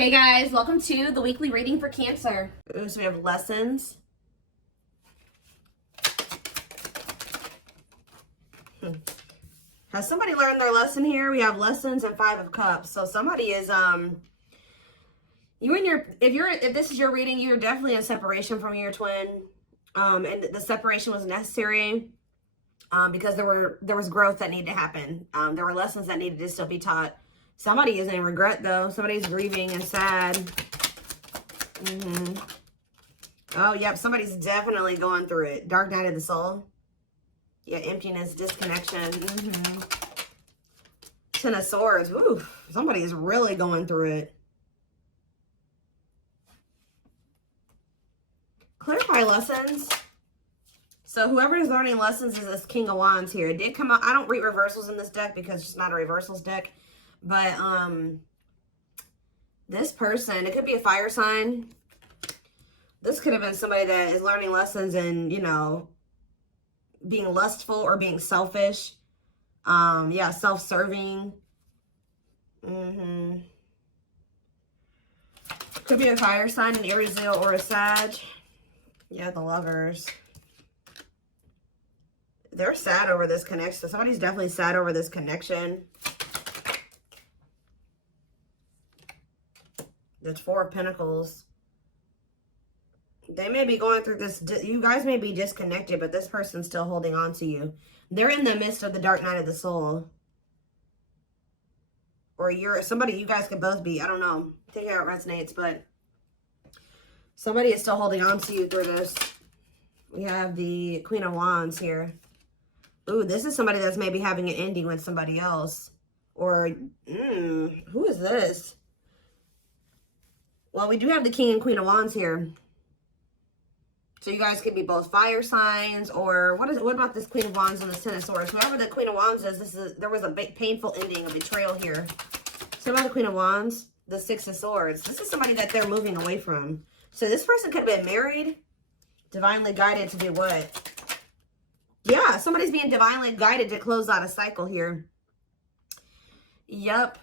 Hey guys, welcome to the weekly reading for Cancer. So we have lessons. Has somebody learned their lesson here? We have lessons and 5 of Cups. So somebody is if this is your reading, you're definitely in separation from your twin. And the separation was necessary because there was growth that needed to happen. There were lessons that needed to still be taught. Somebody is in regret though. Somebody's grieving and sad. Oh, yep. Somebody's definitely going through it. Dark night of the soul. Yeah, emptiness, disconnection. Ten of Swords. Ooh, somebody is really going through it. Clarify lessons. So whoever is learning lessons is this King of Wands here. It did come out. I don't read reversals in this deck because it's not a reversals deck. But this person, it could be a fire sign. This could have been somebody that is learning lessons and, you know, being lustful or being selfish. Yeah, self-serving. Could be a fire sign, an Aries, Leo, or a Sag. Yeah, the Lovers. They're sad over this connection. Somebody's definitely sad over this connection. The 4 of Pentacles. They may be going through this. You guys may be disconnected, but this person's still holding on to you. They're in the midst of the dark night of the soul. Or you're somebody, you guys could both be. I don't know. Take it how it resonates, but somebody is still holding on to you through this. We have the Queen of Wands here. Ooh, this is somebody that's maybe having an ending with somebody else. Or, who is this? Well, we do have the King and Queen of Wands here. So you guys could be both fire signs, or what about this Queen of Wands and this Ten of Swords? Whoever the Queen of Wands is, there was a painful ending, a betrayal here. So about the Queen of Wands, the 6 of Swords. This is somebody that they're moving away from. So this person could have been married, divinely guided to do what? Yeah, somebody's being divinely guided to close out a cycle here. Yep.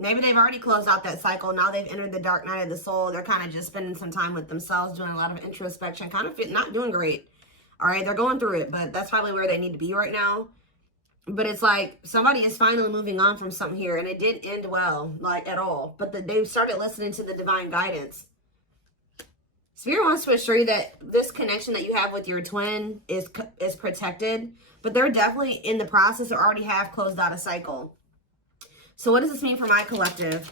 Maybe they've already closed out that cycle. Now they've entered the dark night of the soul. They're kind of just spending some time with themselves, doing a lot of introspection, kind of not doing great. All right, they're going through it, but that's probably where they need to be right now. But it's like somebody is finally moving on from something here, and it didn't end well, like at all. But they started listening to the divine guidance. Spirit wants to assure you that this connection that you have with your twin is protected, but they're definitely in the process or already have closed out a cycle. So what does this mean for my collective?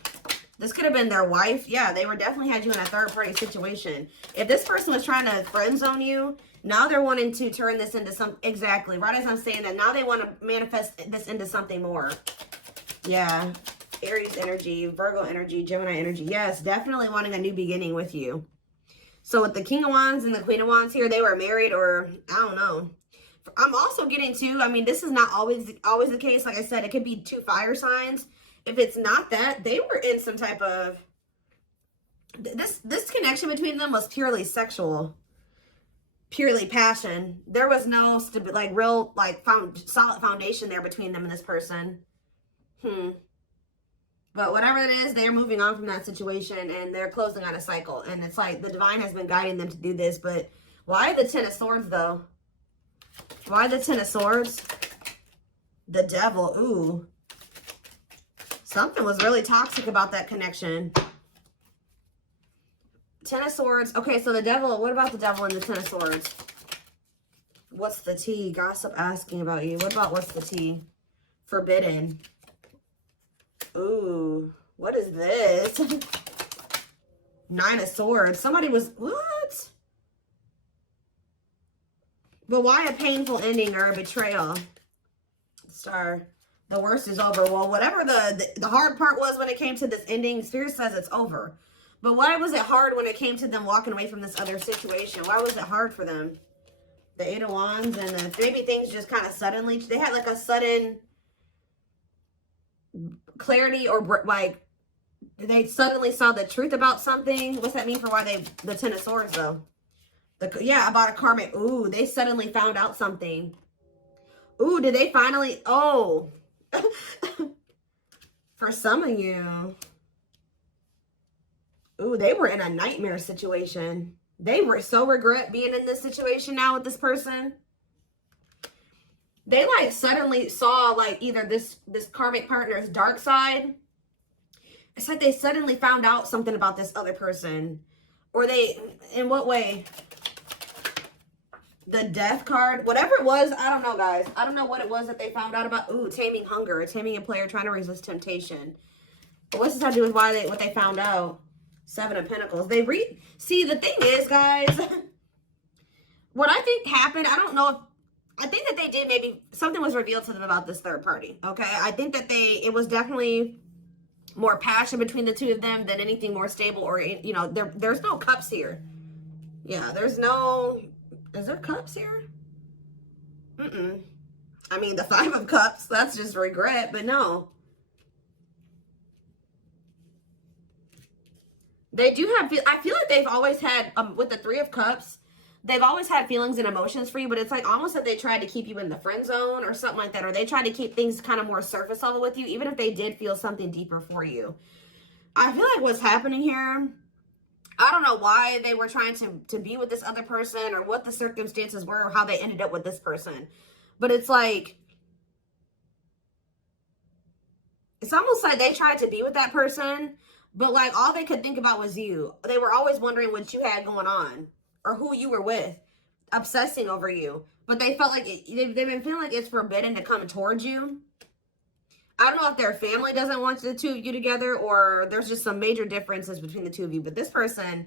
This could have been their wife. Yeah, they were definitely had you in a third-party situation. If this person was trying to friend zone you, now they're wanting to turn this into some... Exactly. Right as I'm saying that, now they want to manifest this into something more. Yeah. Aries energy, Virgo energy, Gemini energy. Yes, definitely wanting a new beginning with you. So with the King of Wands and the Queen of Wands here, they were married or... I don't know. I'm also getting to... I mean, this is not always the case. Like I said, it could be 2 fire signs. If it's not that, they were in some type of... This connection between them was purely sexual. Purely passion. There was no, real, solid foundation there between them and this person. But whatever it is, they're moving on from that situation, and they're closing out a cycle. And it's like the divine has been guiding them to do this. But why the Ten of Swords, though? Why the Ten of Swords? The Devil. Ooh. Something was really toxic about that connection. Ten of Swords. Okay, so the Devil. What about the Devil and the Ten of Swords? What's the tea? Gossip asking about you. What about what's the tea? Forbidden. Ooh. What is this? 9 of Swords. Somebody was... What? But why a painful ending or a betrayal? Star. The worst is over. Well, whatever the hard part was when it came to this ending, Spirit says it's over. But why was it hard when it came to them walking away from this other situation? Why was it hard for them? The 8 of Wands and maybe things just kind of suddenly, they had like a sudden clarity, or like they suddenly saw the truth about something. What's that mean for why the 10 of Swords though? Yeah, about a karmic. Ooh, they suddenly found out something. Ooh, did they finally? Oh. For some of you, Ooh, they were in a nightmare situation. They were so regret being in this situation now with this person. They like suddenly saw like either this karmic partner's dark side. It's like they suddenly found out something about this other person. Or they, in what way? The death card, whatever it was, I don't know, guys. I don't know what it was that they found out about. Ooh, taming hunger, taming a player trying to resist temptation. But what's this have to do with what they found out? Seven of Pentacles. See, the thing is, guys, what I think happened, I don't know if, I think that they did maybe, something was revealed to them about this third party, okay? I think that it was definitely more passion between the two of them than anything more stable or, you know, there's no cups here. Yeah, there's no, is there cups here? I mean, the Five of Cups, that's just regret, but no. They do have, I feel like they've always had, with the Three of Cups, they've always had feelings and emotions for you, but it's like almost that they tried to keep you in the friend zone or something like that, or they tried to keep things kind of more surface level with you, even if they did feel something deeper for you. I feel like what's happening here, I don't know why they were trying to be with this other person or what the circumstances were or how they ended up with this person. But it's like, it's almost like they tried to be with that person, but like all they could think about was you. They were always wondering what you had going on or who you were with, obsessing over you. But they felt like, they've been feeling like it's forbidden to come towards you. I don't know if their family doesn't want the two of you together or there's just some major differences between the two of you. But this person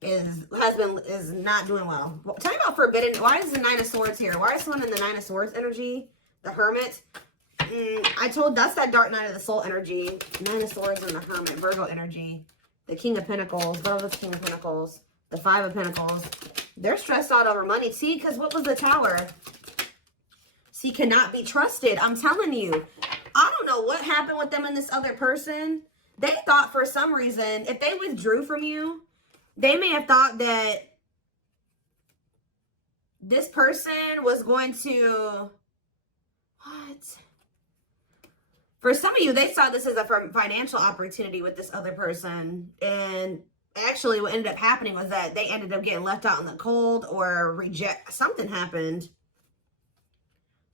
is not doing well. Tell me about forbidden. Why is the Nine of Swords here? Why is someone in the Nine of Swords energy? The Hermit. That's that dark night of the soul energy. Nine of Swords and the Hermit. Virgo energy. The King of Pentacles. What was the King of Pentacles? The Five of Pentacles. They're stressed out over money. See, because what was the Tower? See, cannot be trusted. I'm telling you. I don't know what happened with them and this other person. They thought for some reason, if they withdrew from you, they may have thought that this person was going to... What? For some of you, they saw this as a financial opportunity with this other person. And actually what ended up happening was that they ended up getting left out in the cold or something happened.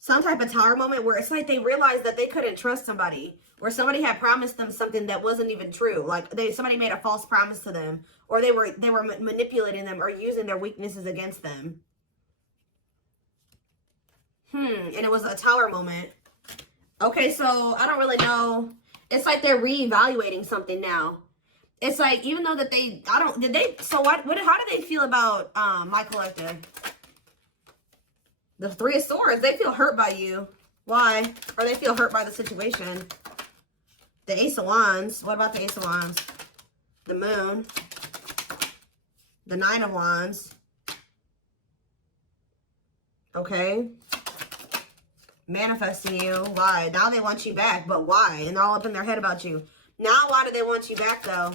Some type of Tower moment where it's like they realized that they couldn't trust somebody, or somebody had promised them something that wasn't even true. Like somebody made a false promise to them, or they were manipulating them or using their weaknesses against them. And it was a Tower moment. Okay, so I don't really know. It's like they're reevaluating something now. It's like, even though that how do they feel about my collective? The Three of Swords, they feel hurt by you. Why? Or they feel hurt by the situation. The Ace of Wands. What about the Ace of Wands? The Moon. The Nine of Wands. Okay. Manifesting you. Why? Now they want you back. But why? And they're all up in their head about you. Now why do they want you back, though?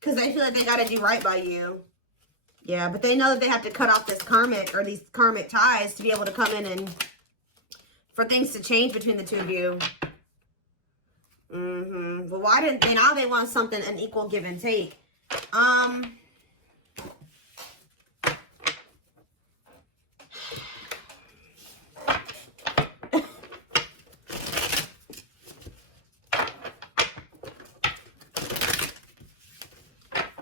Because they feel like they got to do right by you. Yeah, but they know that they have to cut off this karmic or these karmic ties to be able to come in and for things to change between the two of you. Well, why didn't they? Now they want something, an equal give and take.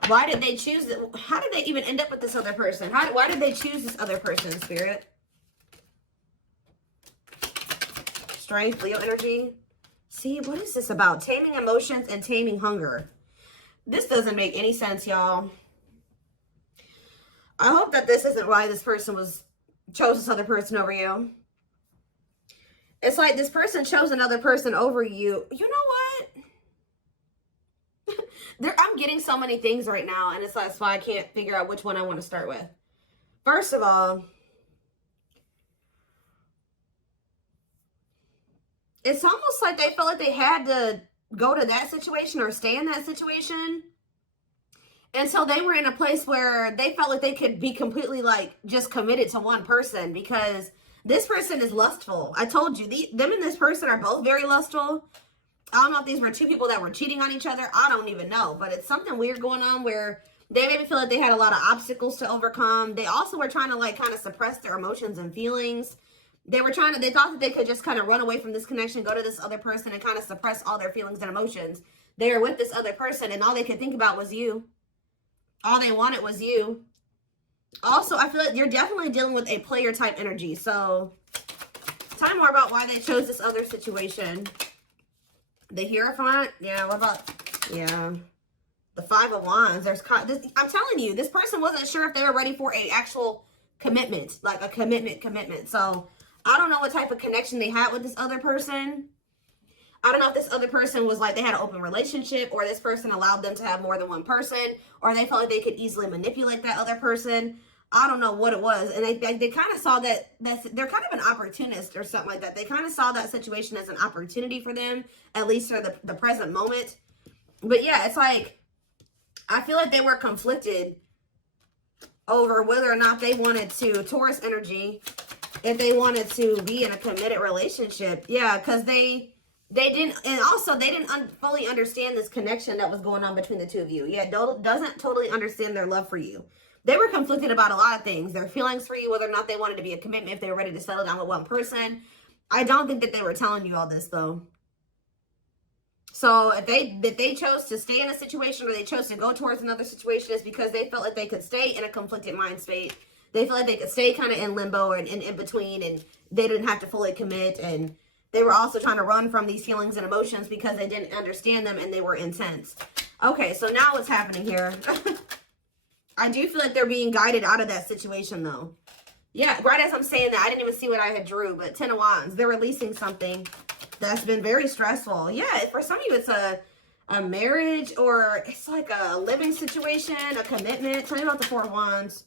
Why did they choose it? How did they even end up with this other person? Why did they choose this other person, Spirit? Strength, Leo energy. See, what is this about? Taming emotions and taming hunger. This doesn't make any sense, y'all. I hope that this isn't why this person chose this other person over you. It's like this person chose another person over you. You know what? I'm getting so many things right now, and that's why I can't figure out which one I want to start with. First of all, it's almost like they felt like they had to go to that situation or stay in that situation. And so they were in a place where they felt like they could be completely like just committed to one person, because this person is lustful. I told you, them and this person are both very lustful. I don't know if these were two people that were cheating on each other. I don't even know. But it's something weird going on where they maybe feel like they had a lot of obstacles to overcome. They also were trying to like kind of suppress their emotions and feelings. They thought that they could just kind of run away from this connection, go to this other person and kind of suppress all their feelings and emotions. They were with this other person and all they could think about was you. All they wanted was you. Also, I feel like you're definitely dealing with a player type energy. So tell me more about why they chose this other situation. The Hierophant, yeah, what about, yeah, the Five of Wands. I'm telling you, this person wasn't sure if they were ready for a actual commitment, like a commitment. So I don't know what type of connection they had with this other person. I don't know if this other person was like they had an open relationship, or this person allowed them to have more than one person, or they felt like they could easily manipulate that other person. I don't know what it was. And they kind of saw that they're kind of an opportunist or something like that. They kind of saw that situation as an opportunity for them, at least for the present moment. But yeah, it's like, I feel like they were conflicted over whether or not they wanted to, Taurus energy, if they wanted to be in a committed relationship. Yeah, because they didn't, and also they didn't fully understand this connection that was going on between the two of you. Yeah, doesn't totally understand their love for you. They were conflicted about a lot of things. Their feelings for you, whether or not they wanted to be a commitment, if they were ready to settle down with one person. I don't think that they were telling you all this, though. So if they chose to stay in a situation, or they chose to go towards another situation, is because they felt like they could stay in a conflicted mind state. They felt like they could stay kind of in limbo and in between, and they didn't have to fully commit. And they were also trying to run from these feelings and emotions because they didn't understand them and they were intense. Okay, so now what's happening here? I do feel like they're being guided out of that situation, though. Yeah, right as I'm saying that, I didn't even see what I had drew, but 10 of Wands. They're releasing something that's been very stressful. Yeah, for some of you, it's a marriage, or it's like a living situation, a commitment. Tell me about the 4 of Wands.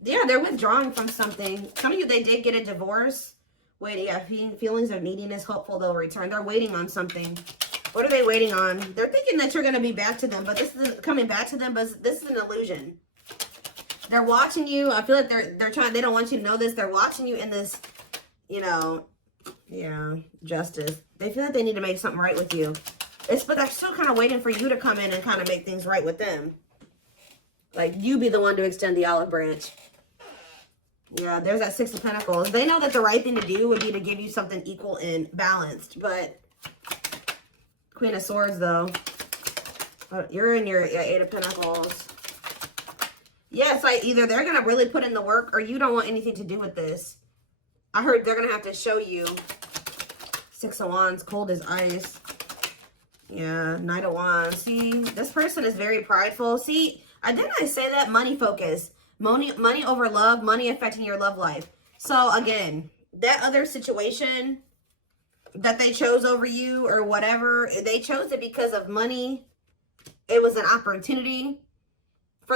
Yeah, they're withdrawing from something. Some of you, they did get a divorce. Wait, yeah, feelings of neediness, hopeful they'll return. They're waiting on something. What are they waiting on? They're thinking that you're going to be back to them, but this isn't coming back to them, but this is an illusion. They're watching you. I feel like they're trying, they don't want you to know this. They're watching you in this, you know, yeah, justice. They feel like they need to make something right with you. But they're still kind of waiting for you to come in and kind of make things right with them. Like, you be the one to extend the olive branch. Yeah, there's that 6 of Pentacles. They know that the right thing to do would be to give you something equal and balanced. But Queen of Swords, though. You're in your 8 of Pentacles. Yeah, it's like either they're going to really put in the work, or you don't want anything to do with this. I heard they're going to have to show you. 6 of Wands, cold as ice. Yeah, Knight of Wands. See, this person is very prideful. See, didn't I say that? Money focus. Money over love, money affecting your love life. So again, that other situation that they chose over you or whatever, they chose it because of money. It was an opportunity.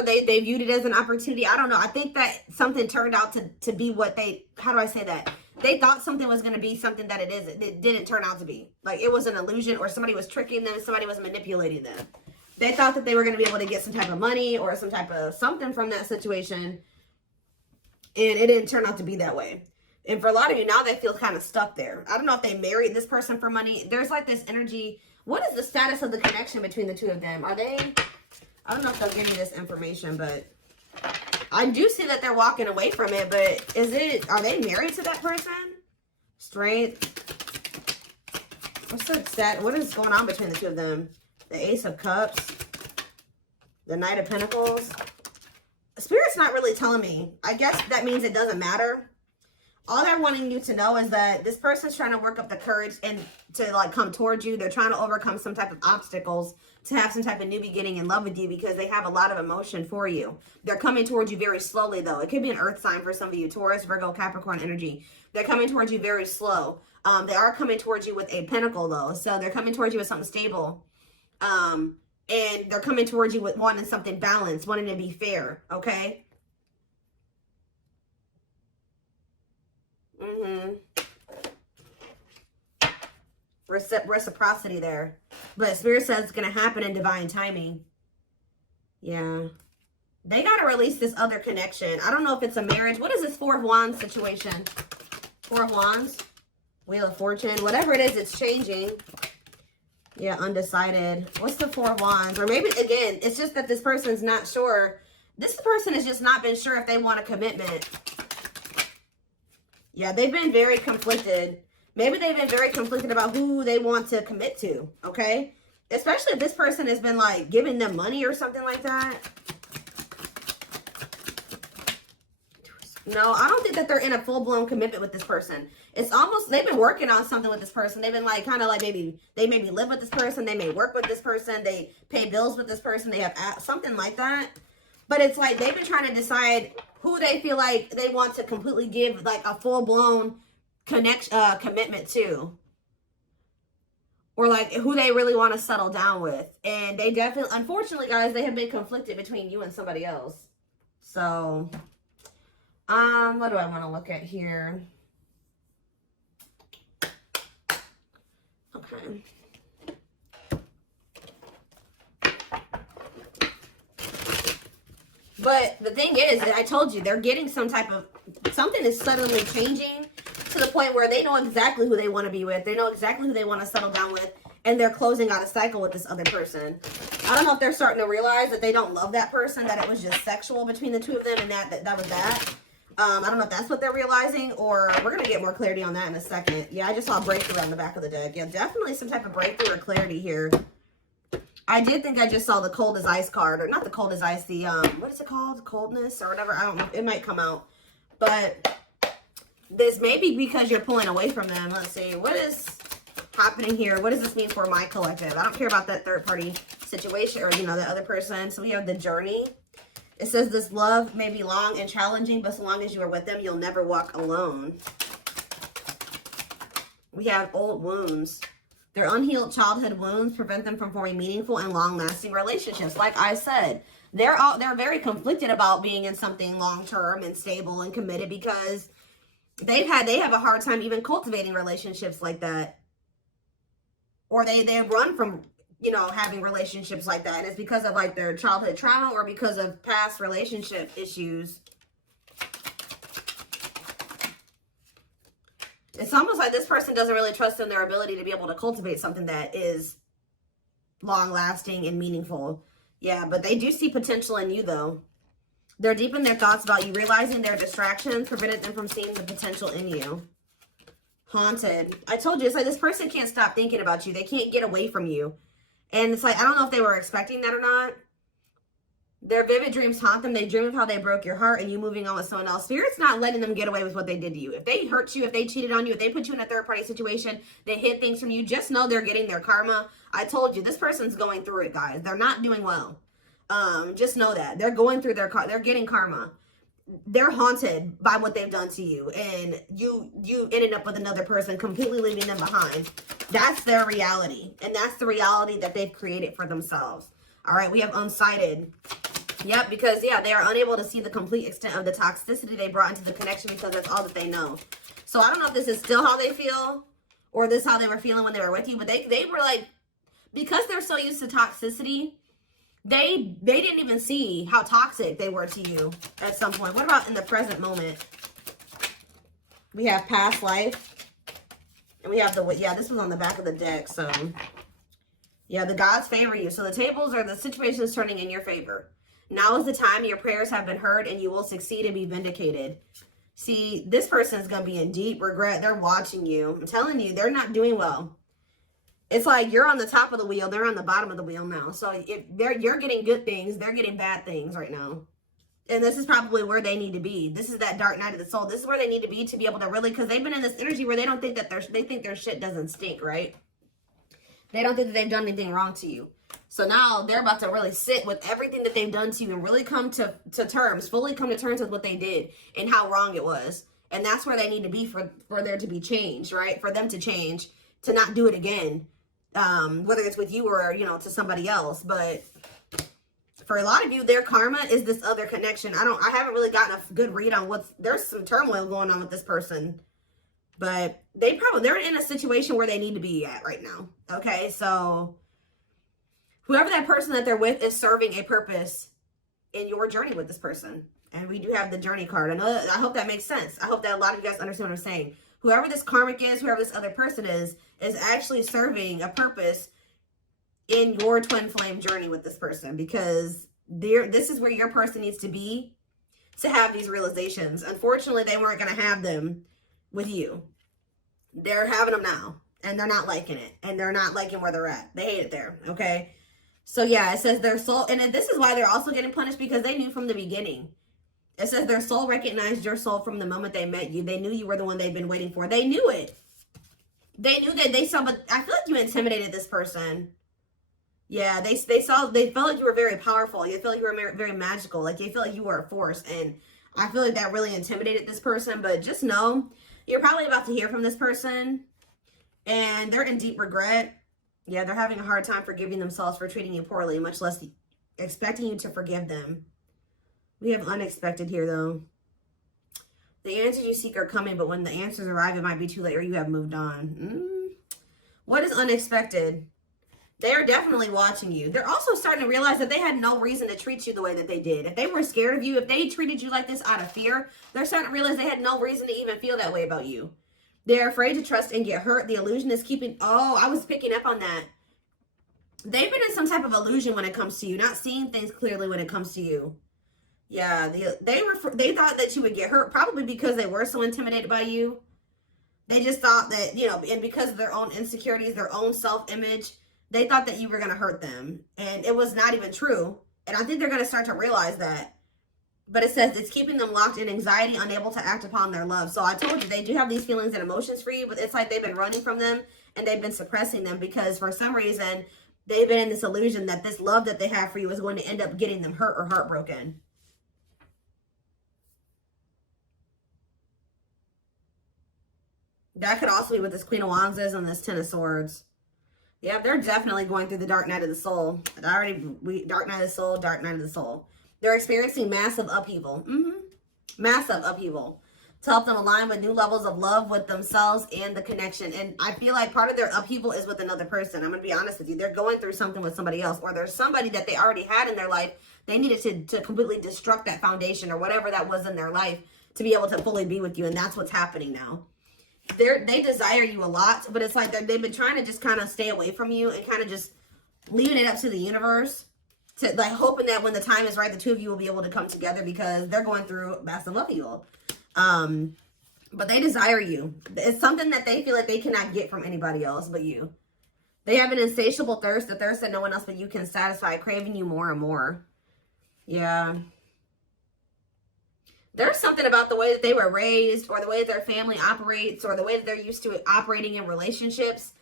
They viewed it as an opportunity. I don't know. I think that something turned out to be what how do I say that? They thought something was going to be something that it isn't. It didn't turn out to be. Like, it was an illusion, or somebody was tricking them, somebody was manipulating them. They thought that they were going to be able to get some type of money or some type of something from that situation, and it didn't turn out to be that way. And for a lot of you now, they feel kind of stuck there. I don't know if they married this person for money. There's like this energy. What is the status of the connection between the two of them? I don't know if they'll give me this information, but I do see that they're walking away from it. But are they married to that person? Strength. What is going on between the two of them? The Ace of Cups. The Knight of Pentacles. Spirit's not really telling me. I guess that means it doesn't matter. All they're wanting you to know is that this person's trying to work up the courage and to like come towards you. They're trying to overcome some type of obstacles to have some type of new beginning in love with you, because they have a lot of emotion for you. They're coming towards you very slowly, though. It could be an earth sign for some of you. Taurus, Virgo, Capricorn energy. They're coming towards you very slow. They are coming towards you with a pentacle, though. So they're coming towards you with something stable. And they're coming towards you with wanting something balanced, wanting to be fair, okay? Reciprocity there. But Spirit says it's going to happen in divine timing. Yeah. They got to release this other connection. I don't know if it's a marriage. What is this 4 of Wands situation? 4 of Wands. Wheel of Fortune. Whatever it is, it's changing. Yeah, undecided. What's the Four of Wands? Or maybe, again, it's just that this person's not sure. This person has just not been sure if they want a commitment. Yeah, they've been very conflicted. Maybe they've been very conflicted about who they want to commit to, okay? Especially if this person has been, like, giving them money or something like that. No, I don't think that they're in a full-blown commitment with this person. It's almost, they've been working on something with this person. They've been like, kind of like maybe, they maybe live with this person. They may work with this person. They pay bills with this person. They have something like that. But it's like, they've been trying to decide who they feel like they want to completely give like a full-blown commitment to. Or like who they really want to settle down with. And they definitely, unfortunately, guys, they have been conflicted between you and somebody else. So... what do I want to look at here? Okay. But the thing is, I told you, they're getting some type of, something is suddenly changing to the point where they know exactly who they want to be with. They know exactly who they want to settle down with. And they're closing out a cycle with this other person. I don't know if they're starting to realize that they don't love that person, that it was just sexual between the two of them, and that was that. I don't know if that's what they're realizing, or we're going to get more clarity on that in a second. Yeah, I just saw a breakthrough on the back of the deck. Yeah, definitely some type of breakthrough or clarity here. I did think I just saw the cold as ice card, or not the cold as ice, the, what is it called? Coldness or whatever. I don't know. It might come out. But this may be because you're pulling away from them. Let's see. What is happening here? What does this mean for my collective? I don't care about that third party situation or, you know, the other person. So we have the journey. It says this love may be long and challenging, but so long as you are with them, you'll never walk alone. We have old wounds. Their unhealed childhood wounds prevent them from forming meaningful and long-lasting relationships. Like I said, they're very conflicted about being in something long-term and stable and committed because they have a hard time even cultivating relationships like that. Or they run from, you know, having relationships like that. And it's because of like their childhood trauma or because of past relationship issues. It's almost like this person doesn't really trust in their ability to be able to cultivate something that is long lasting and meaningful. Yeah, but they do see potential in you though. They're deep in their thoughts about you, realizing their distractions prevented them from seeing the potential in you. Haunted. I told you, it's like this person can't stop thinking about you. They can't get away from you. And it's like, I don't know if they were expecting that or not. Their vivid dreams haunt them. They dream of how they broke your heart and you moving on with someone else. Spirit's not letting them get away with what they did to you. If they hurt you, if they cheated on you, if they put you in a third-party situation, they hid things from you, just know they're getting their karma. I told you, this person's going through it, guys. They're not doing well. Just know that. They're going through they're getting karma. They're haunted by what they've done to you. And you ended up with another person, completely leaving them behind. That's their reality. And that's the reality that they've created for themselves. All right, we have unsighted. Yep, because, yeah, they are unable to see the complete extent of the toxicity they brought into the connection because that's all that they know. So I don't know if this is still how they feel or this how they were feeling when they were with you. But they were like, because they're so used to toxicity, they didn't even see how toxic they were to you at some point. What about in the present moment? We have past life. And we have the, yeah, this was on the back of the deck, so... Yeah, the gods favor you. So the tables or the situation is turning in your favor. Now is the time your prayers have been heard and you will succeed and be vindicated. See, this person is going to be in deep regret. They're watching you. I'm telling you, they're not doing well. It's like you're on the top of the wheel. They're on the bottom of the wheel now. So if you're getting good things, they're getting bad things right now. And this is probably where they need to be. This is that dark night of the soul. This is where they need to be able to really, because they've been in this energy where they don't think that they think their shit doesn't stink, right? They don't think that they've done anything wrong to you. So now they're about to really sit with everything that they've done to you and really come to terms, fully come to terms with what they did and how wrong it was. And that's where they need to be for there to be change, right? For them to change, to not do it again. Whether it's with you or, you know, to somebody else. But for a lot of you, their karma is this other connection. I haven't really gotten a good read on there's some turmoil going on with this person. But they're in a situation where they need to be at right now. Okay, so whoever that person that they're with is serving a purpose in your journey with this person. And we do have the journey card. I hope that makes sense. I hope that a lot of you guys understand what I'm saying. Whoever this karmic is, whoever this other person is actually serving a purpose in your twin flame journey with this person, because this is where your person needs to be to have these realizations. Unfortunately, they weren't going to have them with you. They're having them now, and they're not liking it, and they're not liking where they're at. They hate it there, okay? So yeah, it says their soul, and this is why they're also getting punished, because they knew from the beginning. It says their soul recognized your soul from the moment they met you. They knew you were the one they've been waiting for. They knew it. They knew that they saw, but I feel like you intimidated this person. Yeah, they felt like you were very powerful. You felt like you were very magical. Like, they feel like you were a force. And I feel like that really intimidated this person. But just know, you're probably about to hear from this person. And they're in deep regret. Yeah, they're having a hard time forgiving themselves for treating you poorly, much less expecting you to forgive them. We have unexpected here, though. The answers you seek are coming, but when the answers arrive, it might be too late or you have moved on. What is unexpected? They're definitely watching you. They're also starting to realize that they had no reason to treat you the way that they did. If they were scared of you, if they treated you like this out of fear, they're starting to realize they had no reason to even feel that way about you. They're afraid to trust and get hurt. The illusion is keeping... Oh, I was picking up on that. They've been in some type of illusion when it comes to you, not seeing things clearly when it comes to you. Yeah, they thought that you would get hurt, probably because they were so intimidated by you. They just thought that, you know, and because of their own insecurities, their own self-image, they thought that you were going to hurt them. And it was not even true. And I think they're going to start to realize that. But it says it's keeping them locked in anxiety, unable to act upon their love. So I told you, they do have these feelings and emotions for you, but it's like they've been running from them and they've been suppressing them because for some reason, they've been in this illusion that this love that they have for you is going to end up getting them hurt or heartbroken. That could also be what this Queen of Wands is and this Ten of Swords. Yeah, they're definitely going through the dark night of the soul. Dark night of the soul, dark night of the soul. They're experiencing massive upheaval. Massive upheaval. To help them align with new levels of love with themselves and the connection. And I feel like part of their upheaval is with another person. I'm going to be honest with you. They're going through something with somebody else. Or there's somebody that they already had in their life. They needed to completely destruct that foundation or whatever that was in their life to be able to fully be with you. And that's what's happening now. They desire you a lot, but it's like they've been trying to just kind of stay away from you and kind of just leaving it up to the universe, to like hoping that when the time is right, the two of you will be able to come together because they're going through massive upheaval. But they desire you. It's something that they feel like they cannot get from anybody else but you. They have an insatiable thirst, a thirst that no one else but you can satisfy, craving you more and more. Yeah. There's something about the way that they were raised or the way that their family operates or the way that they're used to operating in relationships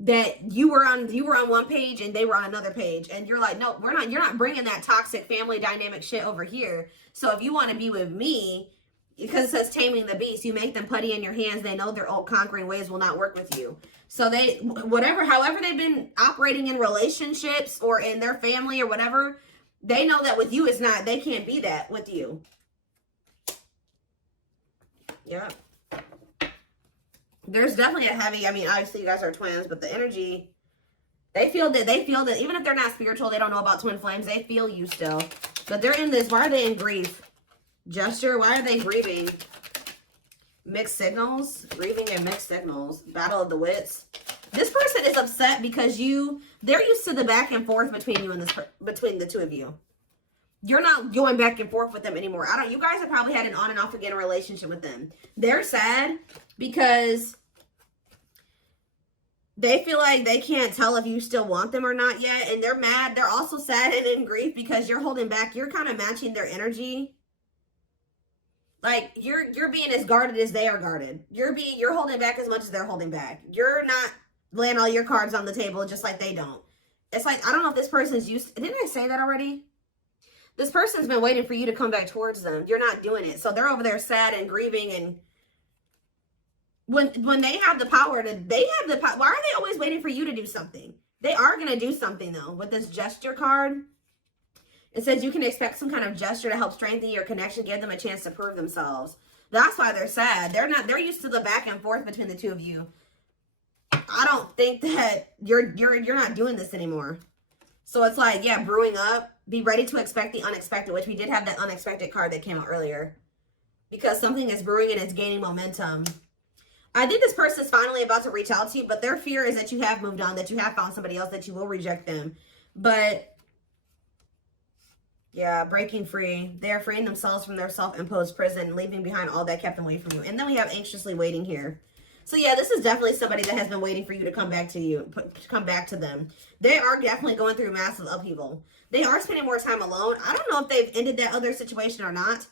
that you were on one page and they were on another page. And you're like, no, you're not bringing that toxic family dynamic shit over here. So if you want to be with me, because it says taming the beast, you make them putty in your hands. They know their old conquering ways will not work with you. So however they've been operating in relationships or in their family or whatever, they know that with you they can't be that with you. Yeah. There's definitely a heavy, I mean, obviously you guys are twins, but the energy, they feel that even if they're not spiritual, they don't know about twin flames, they feel you still. But they're in this, why are they in grief? Gesture, why are they grieving? Mixed signals, grieving and mixed signals. Battle of the wits. This person is upset because they're used to the back and forth between you and between the two of you. You're not going back and forth with them anymore. You guys have probably had an on and off again relationship with them. They're sad because they feel like they can't tell if you still want them or not yet. And they're mad. They're also sad and in grief because you're holding back. You're kind of matching their energy. Like you're being as guarded as they are guarded. You're holding back as much as they're holding back. You're not laying all your cards on the table just like they don't. It's like, I don't know if this person's used, didn't I say that already? This person's been waiting for you to come back towards them. You're not doing it. So they're over there sad and grieving. And when they have the power why are they always waiting for you to do something? They are going to do something though. With this gesture card, it says you can expect some kind of gesture to help strengthen your connection, give them a chance to prove themselves. That's why they're sad. They're used to the back and forth between the two of you. I don't think that you're not doing this anymore. So it's like, yeah, brewing up. Be ready to expect the unexpected, which we did have that unexpected card that came out earlier. Because something is brewing and it's gaining momentum. I think this person is finally about to reach out to you, but their fear is that you have moved on, that you have found somebody else, that you will reject them. But yeah, breaking free. They're freeing themselves from their self-imposed prison, leaving behind all that kept them away from you. And then we have anxiously waiting here. So yeah, this is definitely somebody that has been waiting for you to come back to you, come back to them. They are definitely going through massive upheaval. They are spending more time alone. I don't know if they've ended that other situation or not.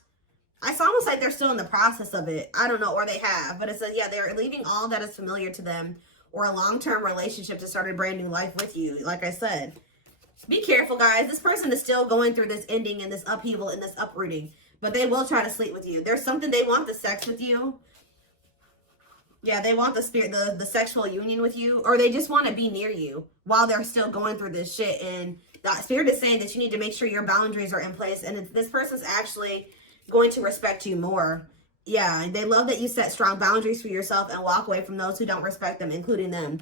It's almost like they're still in the process of it. I don't know, or they have. But it says, yeah, they're leaving all that is familiar to them or a long-term relationship to start a brand new life with you, like I said. Be careful, guys. This person is still going through this ending and this upheaval and this uprooting. But they will try to sleep with you. There's something, they want the sex with you. Yeah, they want the spirit, the sexual union with you. Or they just want to be near you while they're still going through this shit. And the spirit is saying that you need to make sure your boundaries are in place. And this person's actually going to respect you more. Yeah, they love that you set strong boundaries for yourself and walk away from those who don't respect them, including them.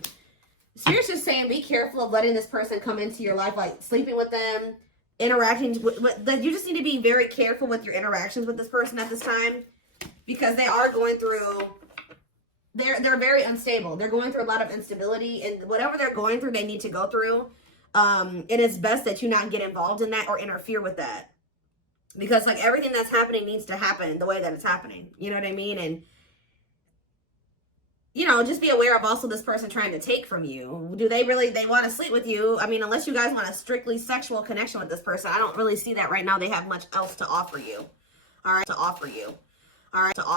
Spirit's just saying, be careful of letting this person come into your life, like sleeping with them, interacting with you just need to be very careful with your interactions with this person at this time, because they are going through, they're very unstable. They're going through a lot of instability, and whatever they're going through, they need to go through. And it's best that you not get involved in that or interfere with that, because like everything that's happening needs to happen the way that it's happening. You know what I mean? And you know, just be aware of also this person trying to take from you. Do they really, they want to sleep with you? I mean, unless you guys want a strictly sexual connection with this person, I don't really see that right now. They have much else to offer you. All right, to offer you. All right, to offer